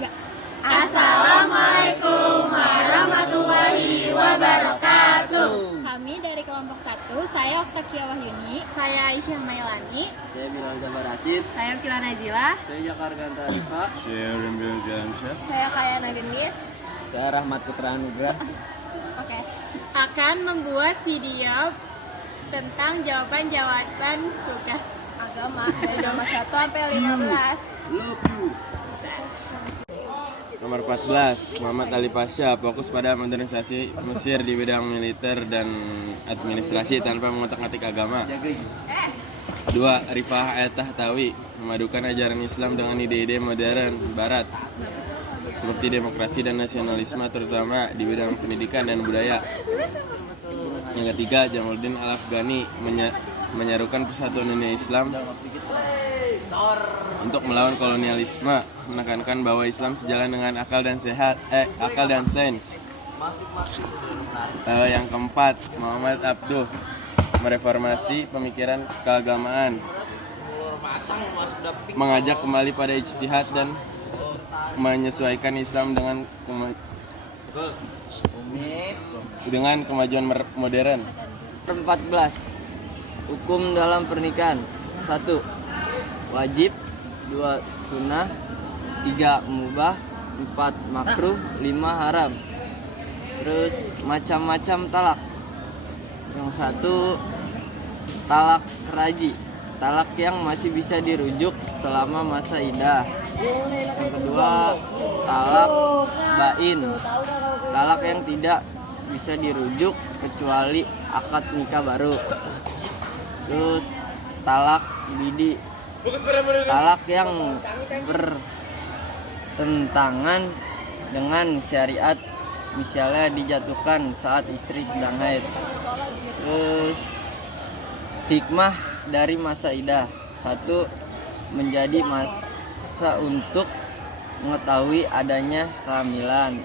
3. Assalamualaikum warahmatullahi wabarakatuh. Kami dari kelompok 1, saya Oktakia Wahyuni, saya Aisyah Mailani, Saya Bilal Jabar Rasid. saya Kila Najila, Saya Jakarta Rifa. Saya Rimbil Jamsyah. saya Kayana Gendis. Saya Rahmat Putra Anugrah. Oke. Akan membuat video tentang jawaban-jawaban tugas agama dari nomor 1 sampai 15. Love you. Nomor 14, Muhammad Ali Pasha, fokus pada modernisasi Mesir di bidang militer dan administrasi tanpa mengotak-atik agama. 2. Rifah Ayat Tahtawi, memadukan ajaran Islam dengan ide-ide modern barat seperti demokrasi dan nasionalisme, terutama di bidang pendidikan dan budaya. Yang ketiga, Jamaluddin Al-Afghani menyerukan persatuan dunia Islam untuk melawan kolonialisme, menekankan bahwa Islam sejalan dengan akal dan sains. Yang keempat, Muhammad Abduh, mereformasi pemikiran keagamaan, mengajak kembali pada ijtihad dan menyesuaikan Islam dengan kemajuan modern. 14. Hukum dalam pernikahan. 1. Wajib. 2. Sunnah. 3. Mubah. 4. Makruh. 5. Haram. Terus macam-macam talak. Yang 1. Talak raji, talak yang masih bisa dirujuk selama masa iddah. Yang kedua, talak bain, talak yang tidak bisa dirujuk kecuali akad nikah baru. Terus talak bidi, talak yang bertentangan dengan syariat, misalnya dijatuhkan saat istri sedang haid. Terus hikmah dari masa iddah. 1. Menjadi masa untuk mengetahui adanya kehamilan.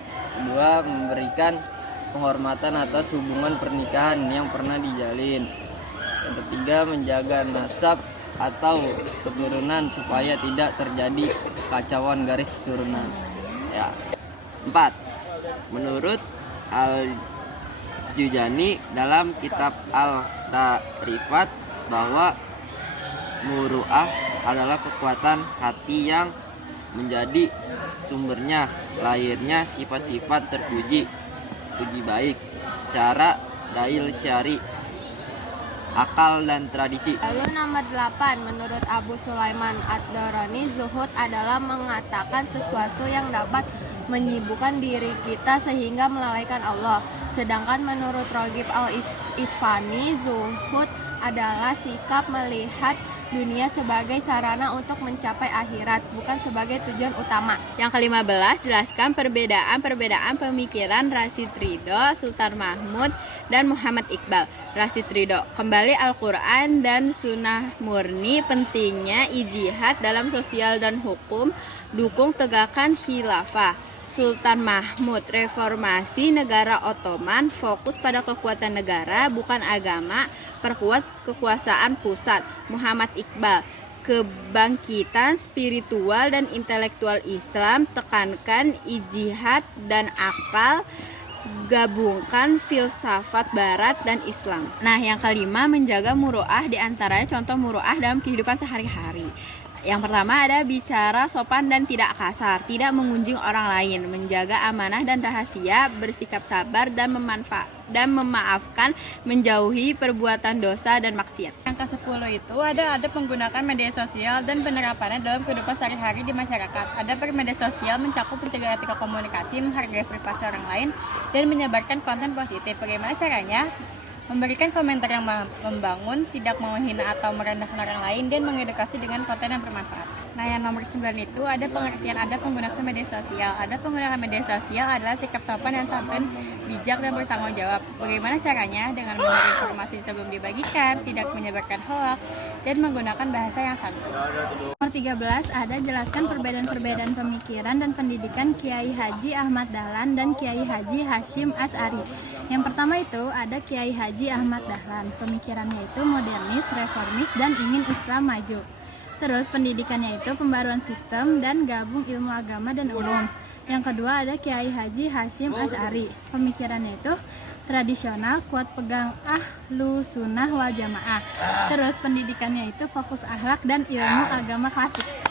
2. Memberikan penghormatan atas hubungan pernikahan yang pernah dijalin. Yang ketiga, menjaga nasab atau keturunan supaya tidak terjadi kacauan garis keturunan. 4. Menurut Al-Juzani dalam kitab Al-Ta'rifat bahwa muru'ah adalah kekuatan hati yang menjadi sumbernya lahirnya sifat-sifat puji baik secara dalil syari, akal dan tradisi. Lalu nomor 8, menurut Abu Sulaiman Ad-Darani, zuhud adalah mengatakan sesuatu yang dapat menyibukkan diri kita sehingga melalaikan Allah. Sedangkan menurut Ragib Al-Isfani, zuhud adalah sikap melihat dunia sebagai sarana untuk mencapai akhirat, bukan sebagai tujuan utama. Yang ke-15, jelaskan perbedaan pemikiran Rasyid Ridho, Sultan Mahmud, dan Muhammad Iqbal. Rasyid Ridho, kembali Al-Quran dan Sunnah murni, pentingnya ijtihad dalam sosial dan hukum, dukung tegakkan khilafah. Sultan Mahmud, reformasi negara Ottoman, fokus pada kekuatan negara bukan agama, perkuat kekuasaan pusat. Muhammad Iqbal, kebangkitan spiritual dan intelektual Islam, tekankan ijtihad dan akal, gabungkan filsafat barat dan Islam. Nah, yang kelima, menjaga muru'ah, diantaranya contoh muru'ah dalam kehidupan sehari-hari. Yang pertama ada bicara sopan dan tidak kasar, tidak mengunjing orang lain, menjaga amanah dan rahasia, bersikap sabar dan memaafkan, menjauhi perbuatan dosa dan maksiat. Yang ke-10 itu ada menggunakan media sosial dan penerapannya dalam kehidupan sehari-hari di masyarakat. Ada bermedia sosial mencakup pencegahan etika komunikasi, menghargai privasi orang lain, dan menyebarkan konten positif. Bagaimana caranya? Memberikan komentar yang membangun, tidak menghina atau merendahkan orang lain, dan mengedukasi dengan konten yang bermanfaat. Nah, yang nomor 9 itu ada pengertian adab menggunakan media sosial. Adab menggunakan media sosial adalah sikap sopan dan santun, bijak dan bertanggung jawab. Bagaimana caranya? Dengan memberi informasi sebelum dibagikan, tidak menyebarkan hoax, dan menggunakan bahasa yang santun. Nomor 13 ada jelaskan perbedaan-perbedaan pemikiran dan pendidikan Kiai Haji Ahmad Dahlan dan Kiai Haji Hashim As'ari. Yang pertama itu ada Kiai Haji Ahmad Dahlan. Pemikirannya itu modernis, reformis, dan ingin Islam maju. Terus pendidikannya itu pembaruan sistem dan gabung ilmu agama dan umum. Yang kedua ada Kiai Haji Hashim Asy'ari. Pemikirannya itu tradisional, kuat pegang ahlu sunnah wal jamaah. Terus pendidikannya itu fokus akhlak dan ilmu agama klasik.